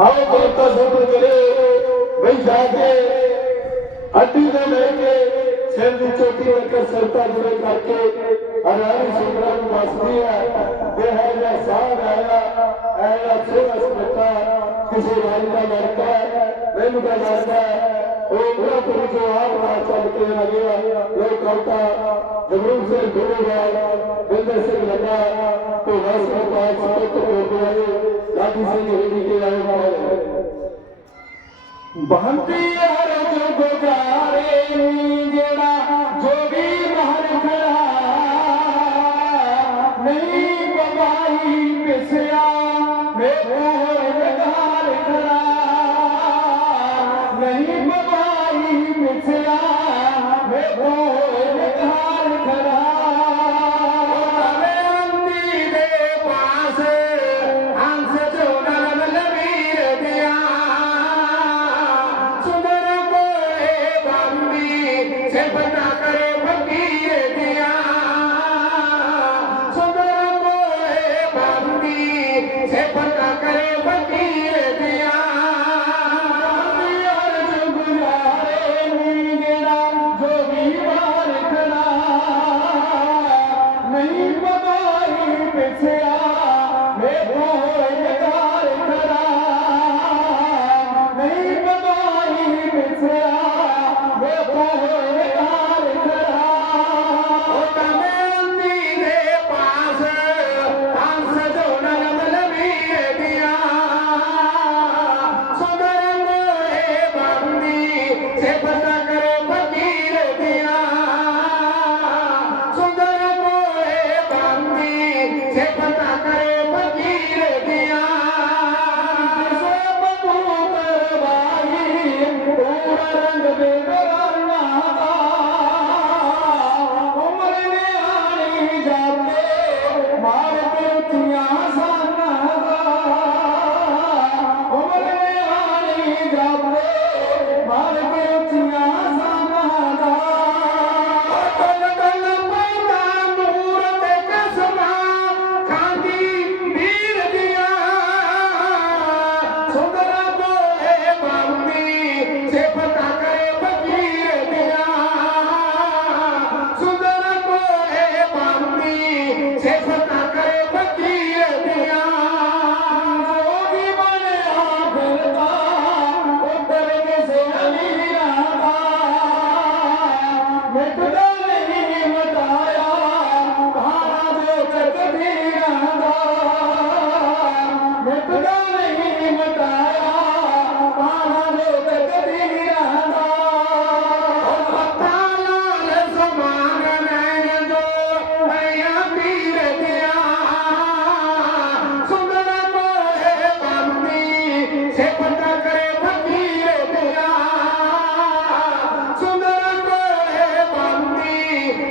आओ देवता शब्द करे, वही जाके हड्डी में लेके सिर की चोटी लेकर सरता जुड़े करके। अरे संग्राम वासनी है वे है या सार आया ऐसा छोटा समझता किसी राज का लड़का है प्रेम का लड़का। है वो बुरा पुरुष जो आप रास्ता निकलने लगे वो करता ज़मीन से घूमेगा बिंदर से लगा तो वैसे पाँच सौ तो हो गया ਬੰਦੀ ਹਰ ਜਗ ਜਾਰੇ 存在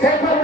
সেই